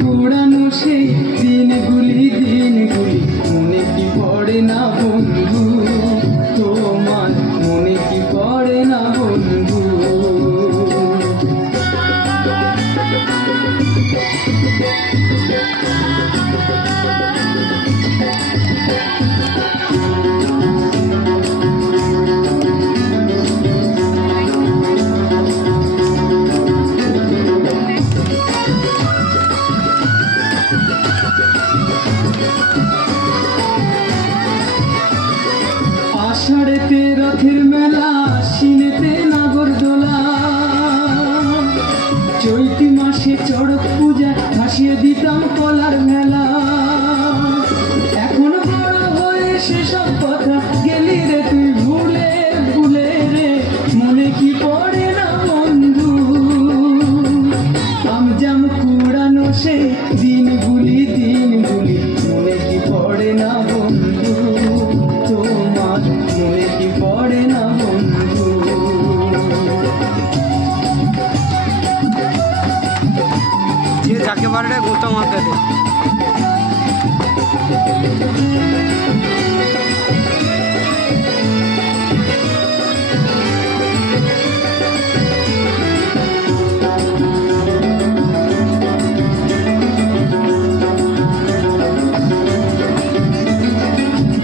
কুড়ানো সেই দিনগুলি মনে কি পড়ে না বন্ধু, তোমার মনে কি পড়ে না বন্ধু। আষাঢ়েতে রথের মেলা, আশ্বিনেতে নাগরদোলা, চৈতি মাসে চড়ক পূজা ভাসিয়ে দিতাম কলার মেলা। এখন বড় হয়ে সেসব কথা গেলি রে তুই ভুলে ভুলে রে, মনে কি পড়ে না বন্ধু। আমজাম কুড়ানো সেই দিনগুলি মনে কি পড়ে না বন্ধু, তোমার মনে কি পড়ে না বন্ধু। যে যাকে পারে গোটা মাথাতে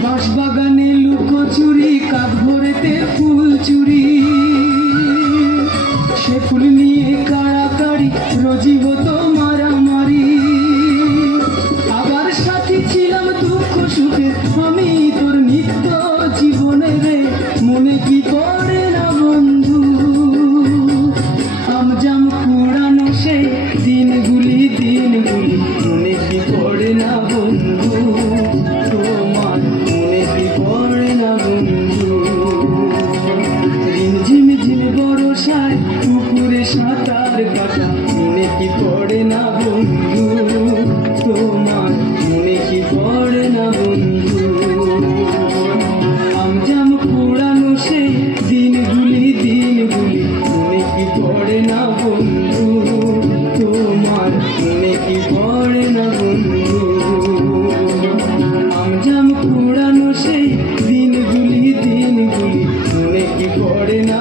বাঁশবাগানে লুকোচুরি, কাঠঘরেতে ফুল চুরি, সে ফুল নিয়ে কাড়াকাড়ি, রোজি হতো মারামারি। আবার সাথী ছিলাম দুঃখ সুখে, আমি তোর নিত্য জীবনে রে, মনে কি পড়ে না বন্ধু। আমজাম কুড়ানো সেই দিনগুলি মনে কি পড়ে না বন্ধু, তোমার মনে কি পড়ে না বন্ধু। ঝিম ঝিম বরষায় পুকুরে সাঁতার কাটা, মনে কি পড়ে না বন্ধু, তোমার মনে কি পড়ে না বন্ধু। আমজাম কুড়ানো সেই দিনগুলি মনে কি পড়ে না বন্ধু, তোমার মনে কি পড়ে না বন্ধু। আমজাম কুড়ানো সেই দিনগুলি মনে কি পড়ে না